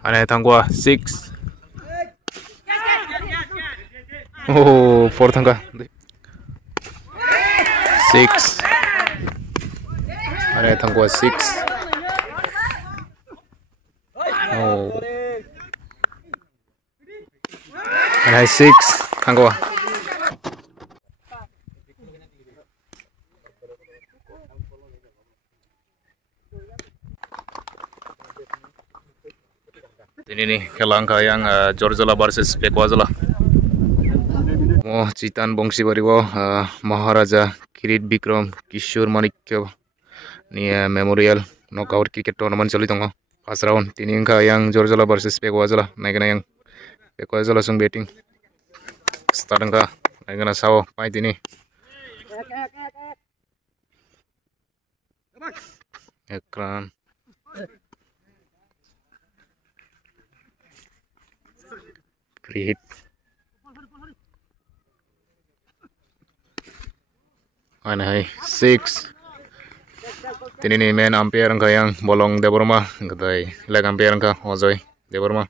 Ane tangwa 6. Oh, 4 tangga 6. Ane tangwa 6. Oh, ane 6 tangwa. Ini nih kelangka yang Jorjola versus Pekwajala. Oh, Citan Bongsi Bariwo, Maharaja Kirit Bikram Kishore Manikya nih Memorial Knockout Cricket Tournament choli tongo. First round tini ingka yang Jorjola versus Pekwajala. Naikana yang Pekwajala sung batting. Start ingka naikana sawo pai tini. Ekran. Free hit. Ane hai 6. Tini nih main umpire angka yang bolong Deborma, gadai leg umpire angka Ojoy Deborma.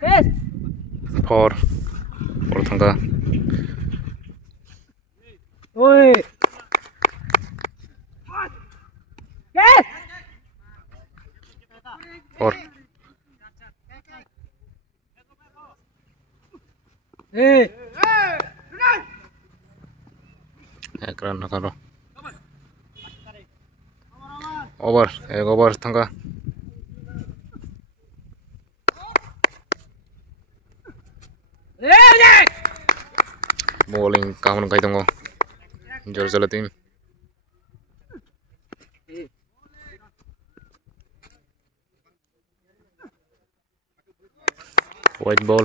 4 tangka. Oi. 4. Ekran nakaro. Over, एक over tangka. Bowling kahun kai tongo. Jorjola team. White ball.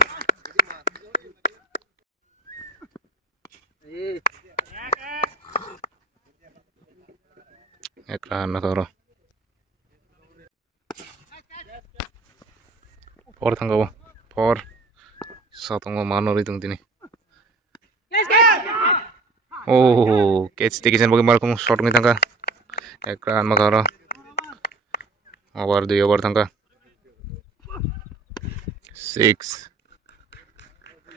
Ekran nakaro. 4 tangga wo. 4. Satongo manori tung tini. Oh, catch tikisan bagi markum shot ngi tangka. Ekran makaro. Over 2 over tangka. 6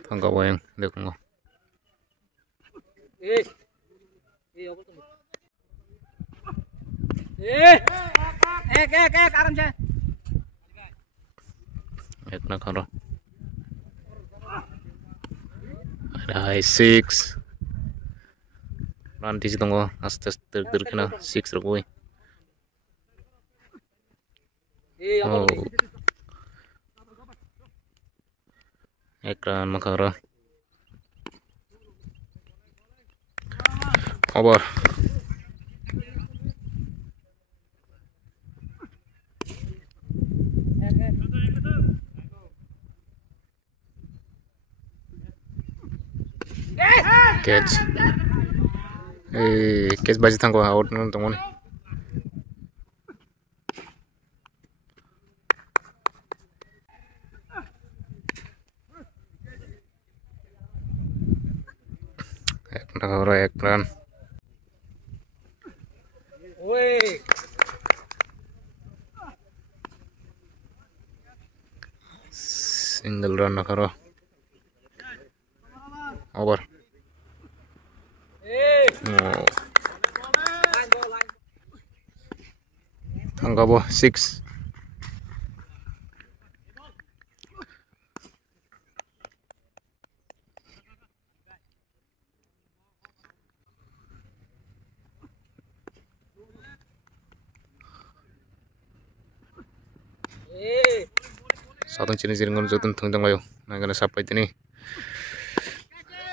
tangka boyang dekungo. Aram cha. Ek nakaro. Ada 6. Nanti sih tunggu astes terkena 6 rokoi. Oh. Ekran makara. Over. Catch. Catch baji tangko out nung tunggu nih. Ekran. Single run nakaro. Over. Oh. Tangga bo 6. Satu jenis ringan jatuh tengah ayo. Nah kena sampai ini.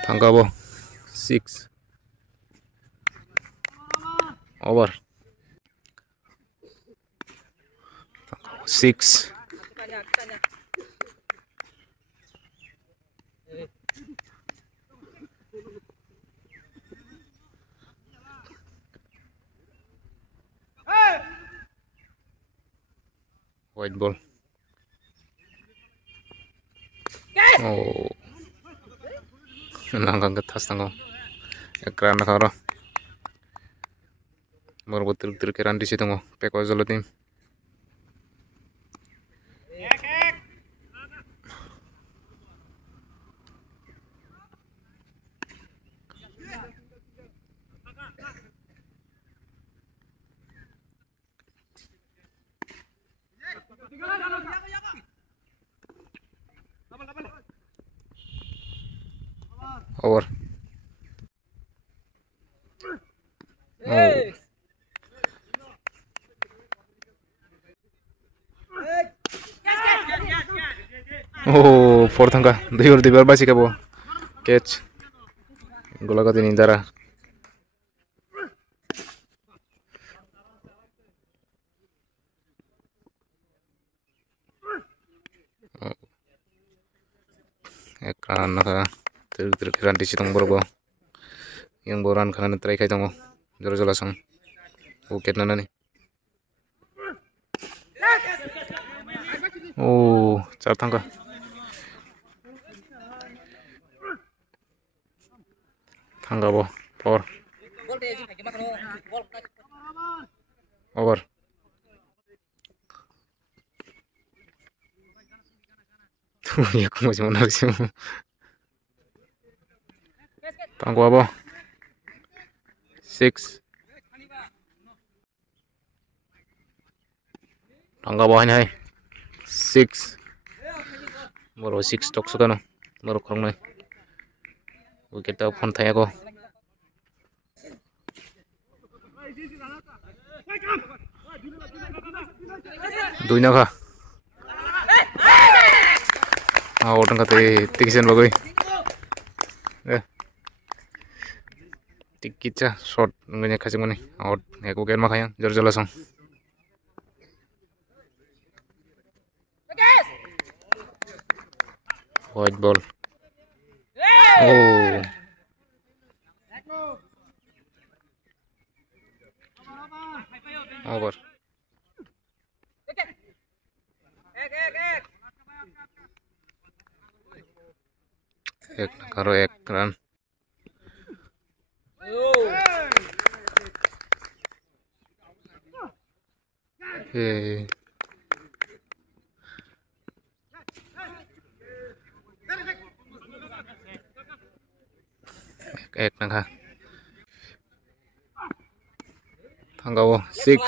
Tangga bo 6. Over. 6. White ball. Oh, nangkang ketas tanggo. Ekran nakaro. Baru betul-betul keran di situ ngo. Pekwajala tim. Over. Oh, fourth angka. Di bar basi kabo. Catch. Gola ka tini dara. Ekran naka kiran di situng borgo. Yang boran kanan try kai tango. Joro jala sang. Wicket nana ni. Oh, 4 angka. Tangga bo. Four. Over. Ya aku masih mau sih. Tanggu apa? 6. Tangga bawahnya hai. 6. Baru 6 tok suka no. Baru kurang nih. Wicket dah phone thaya ko. Duina ka. Orang kata tikisan bagai. Tikitnya short nggaknya kasih mana. Out. Aku kira makanya jor jelasong. White ball. Oh. Over. Ek karo ek run. Hey. Ek nangka. Tangga wo 6.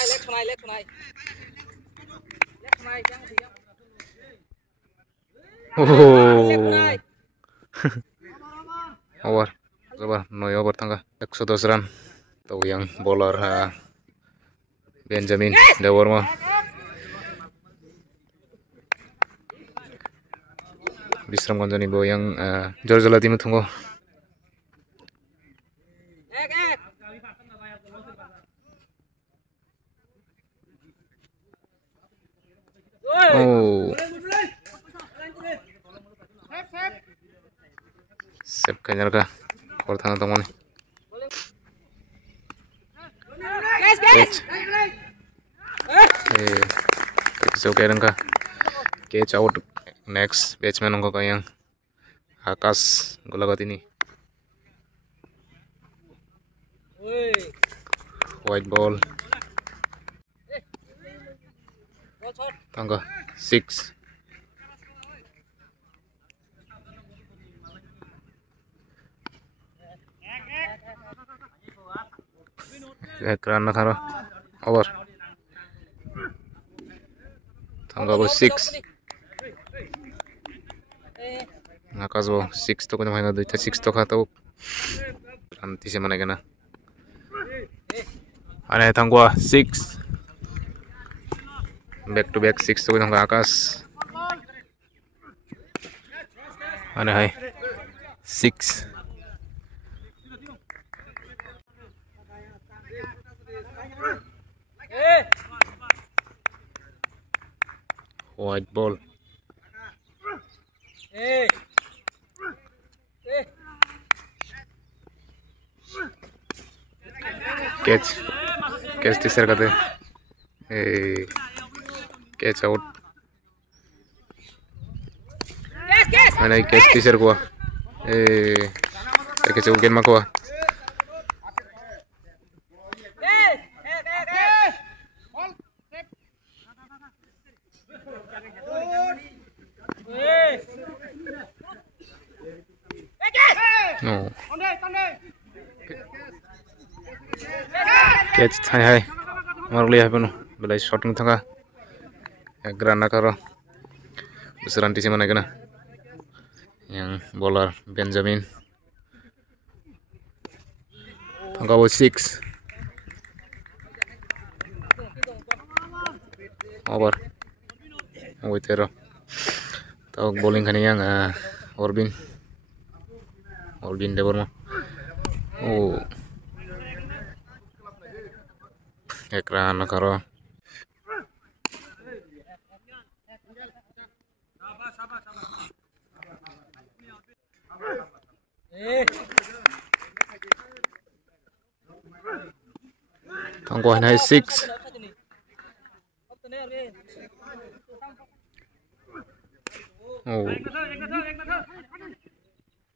Oh. Over. Coba no over tangga. 110 run. Tahu yang bowler Benjamin Dewarma. Bisram Ganjani bo yang Jorjala timu tunggu. Oh. Sep kanyar ka. Kortana teman. Catch. So kairan ka. Catch out. Next batsman ko kayang Akas golagat ini. White ball. Tangga 6. Ekran nakara. Over. Tangga 6. Akas bo 6 to ko mahina duita 6 to khato. Anti se mana gana. Ane tangwa 6. Back to back 6 to ko Akas. Ane hai 6. White ball. Catch teaser kate. Catch out. Mana catch teaser gua. Catch ugen makwa. No. Catch hai hai. Maruli hai pun. Belai shot ng thanga. Geran nakaro besaran tisi mana kena yang bowler Benjamin angka 6 over tero tau bowling kan yang Orbin Deborma ekran nakaro tangko hanai 6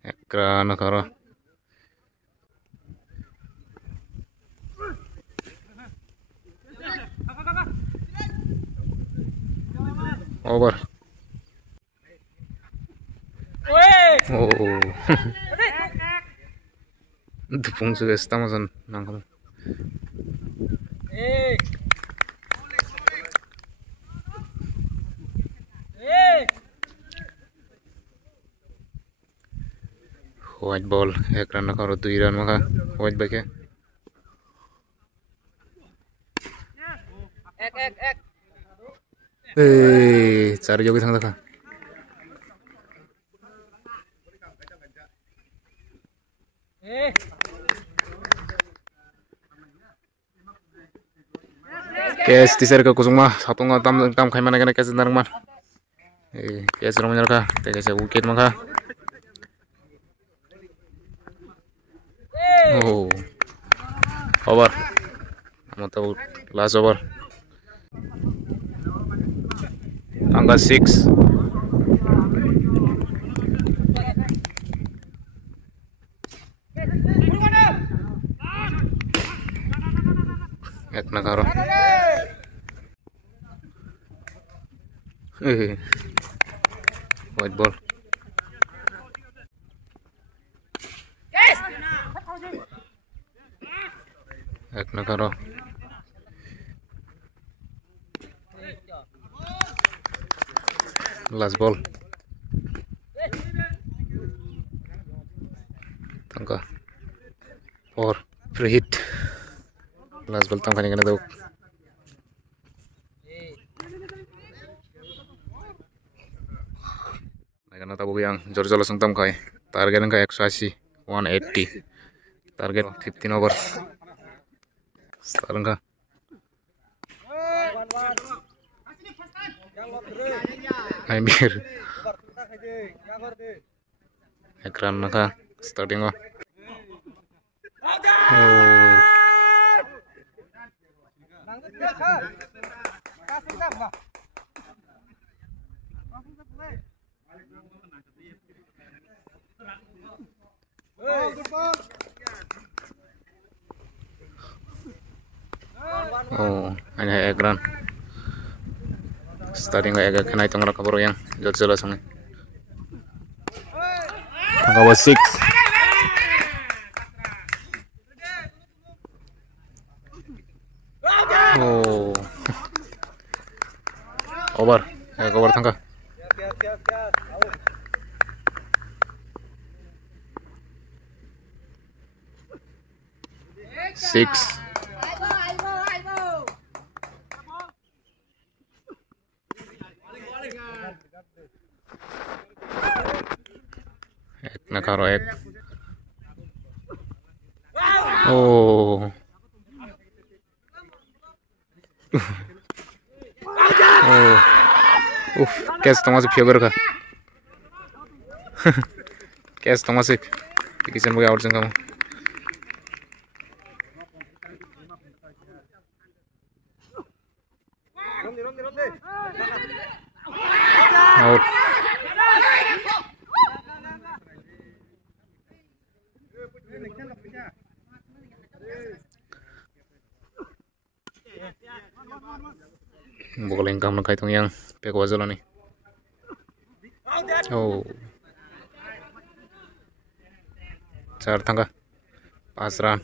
ekran nakaro over Dupung sudah estamos nangkal white ball ekran nakaro 2 run maka white back ya cari jogi sang taka Kes tisar ke kusuma satu tam kai mana kena kes narang man kes rom nyarka te kes wicket maka over atau last over angka 6 ek nakaro white ball ek nakaro last ball tangka or free hit last ball tangka ni kena dau karena tabu yang jor-jor langsung tam kai target angka 180 180 target 15 over sekarang ka hampir ekran naka starting oh hanya ekran starting kayak agak kena itu ngerak kabur yang jelas langsung angka 6 over cover tangka 6 nakaro ek kes to masih pure ka kes to masih bikin bagai out kamu out Boleh ingkam nak kaitung yang pek wazal ni. Char tangga 5 run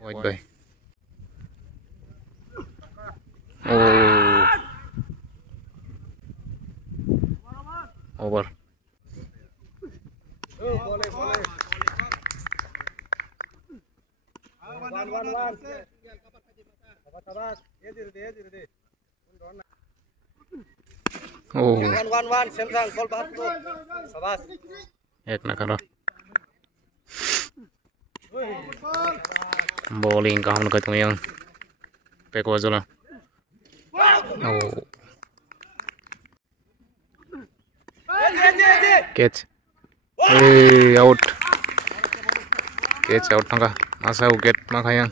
white by Oh, One, Samsung, call back. Sabas. एक ना करो bowling का हम कहते हैं yang pek wajula. Oh, catch. Hey, out. Catch out nangka. Masa wicket makanya.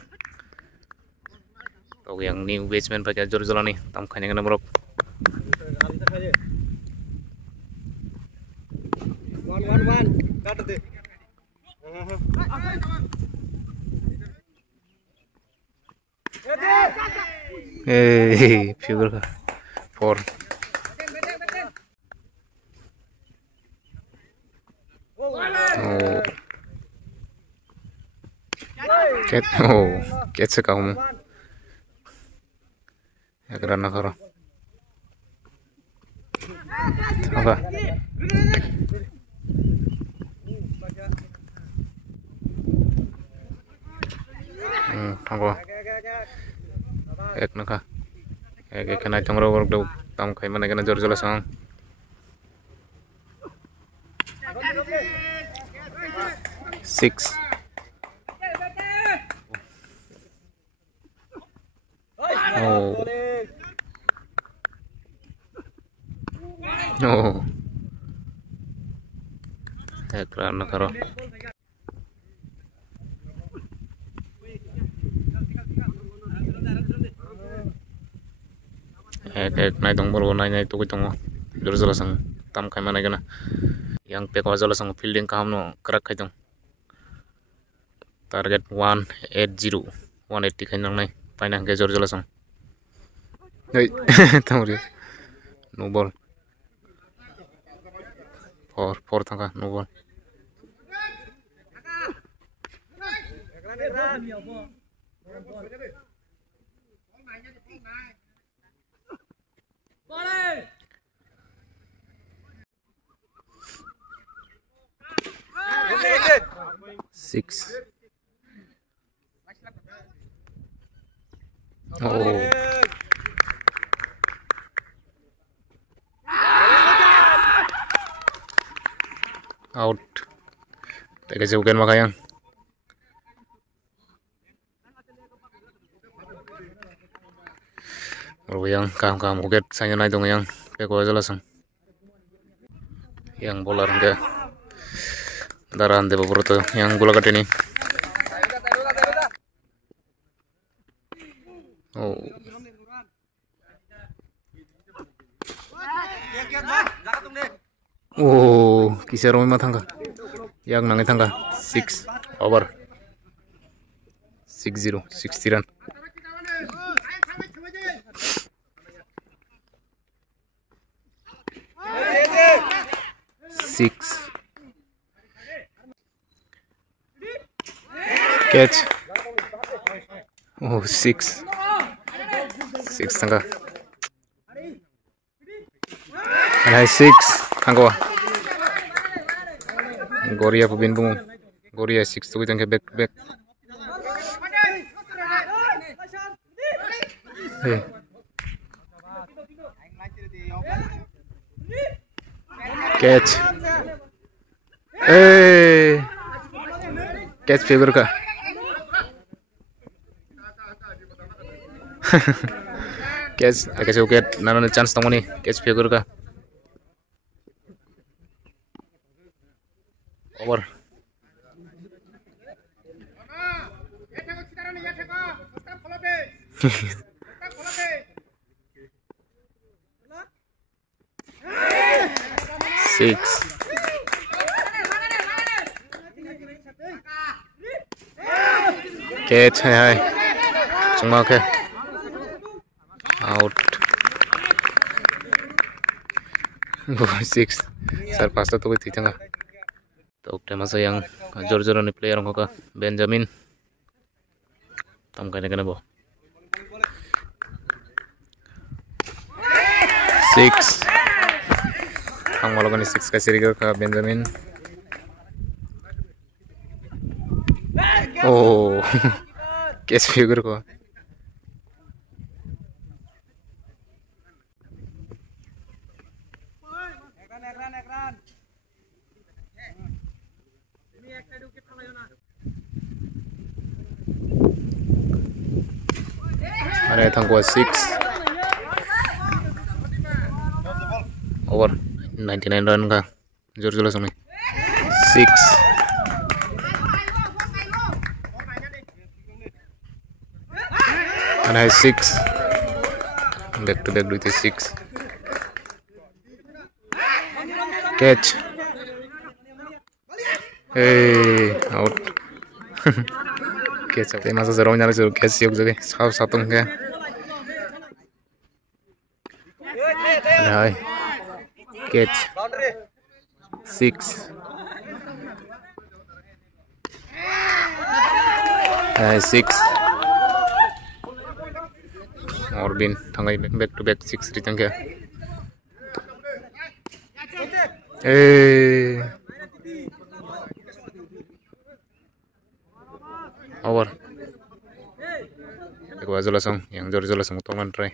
Tahu yang new batsman pakai jor-joran nih, tam kayaknya kena merok. One. Cut it. Hey, figure ka. 4. Oh. Catch ka hum. एक run करो apa tanggo ek naka ek kena chongro work do tam khai mane kena jor jola sang six. Oh. Oh. एक run करो एक नाय दंग बरो नाय तो दंग जर जला संग tam khai mana gana yang pek wajala sang fielding kam no krak khai dong target 180 180 khai nang nai paina ge jor jala sang ei tamri no ball 4 thanga no ball six. Oh. Out. Teka jauhkan makayang. Baru yang kam uget sanya naik dong yang peko aja langsung. Yang bowler enggak. Daran de beberapa tuh yang gula kat ini. Oh. Oh, kisah Romi matangga. Yang nangai tangga 6 over 60 run. Six. Catch. Oh, 6 tangga. And 6 tangga. Goria pabin bungo. Goria 6 tu kita back. Hey. Catch. Hey. Catch figure ka. Catch wicket nana chance tamo ni catch figure ka. Over. Six. Catch hai. Cuma ke. Out. 6. Sar pasta tu betul tengah. तो मसा yang jor-joran player का Benjamin tam kene bo 6 ang malo ni 6 kasi riga ka Benjamin. Oh catch figure को अरे थंगवा 6 over 99 run का जोर जोर सुनी 6 and has 6 back to back with a 6 catch hey out catch up masa zero nyala zero catch yok jage sao satung ke and catch 6 6 और बिन थंगाई back to back 6 return के ए over एक बार जोला संग yang जोर जोला संग तो मन ट्राई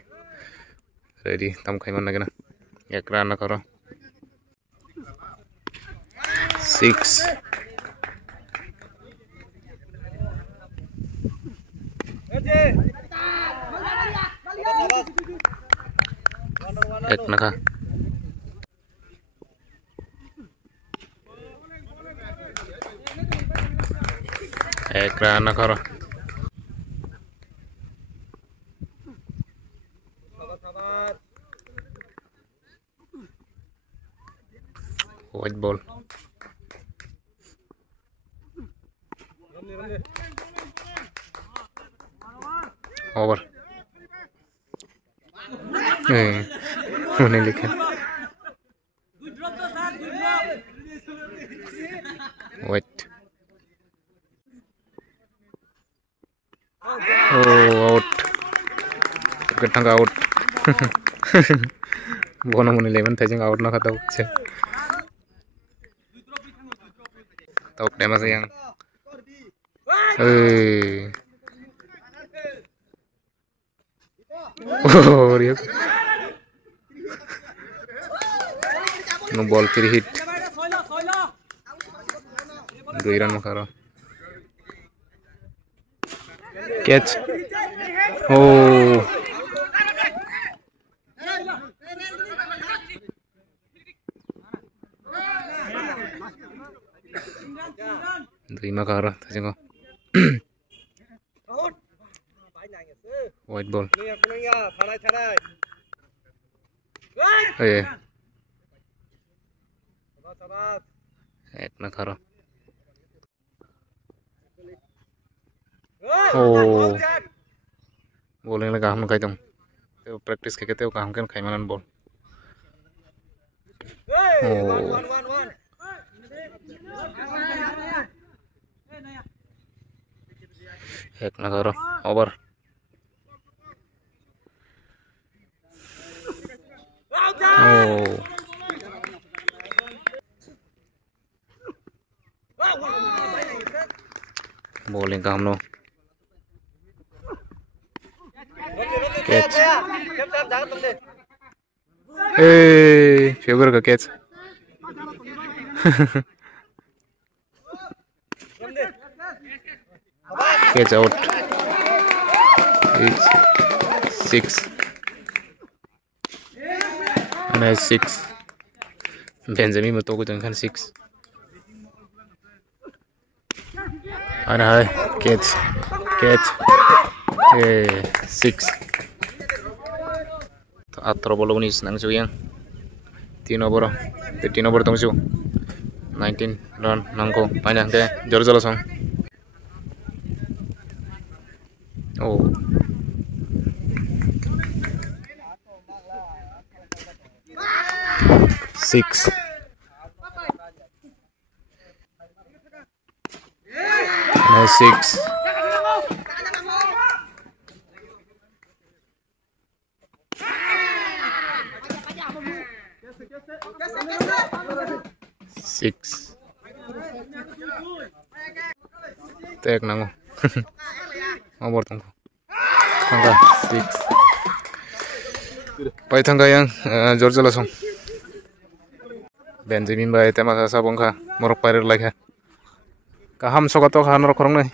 रेडी तम खाई मन ना एक रन करो 6 एक नखा एक रन करो white ball over नहीं लिखा white oh out ketang out बोना मुने 11 था जंग आउट ना खाता छे तो टाइम से yang oh dia no ball kiri hit 2 run makaro catch oh Terima kasih tadi white ball एक ना करो oh बोलने लगा हम कहीं तो प्रैक्टिस के कहते हो काम कर खाई मनन बॉल एक ना करो ओवर बॉलिंग का हम लोग कैच फेवर का catch catch out 6 and 6 Benjamin mà tôi có từng khăn 6 and hai catch 6 तो atro bolong ni senang su yang 3 over tong su 19 run nangko panjang ke jor jor song oh 6 and 6 6 tek nango Nomor tunggu. Tangga 6. Pai tangga yang George Lasong. Benjamin bai tema sa sabong ka morok parir lagi. Kaham sokato ka norok korong nai.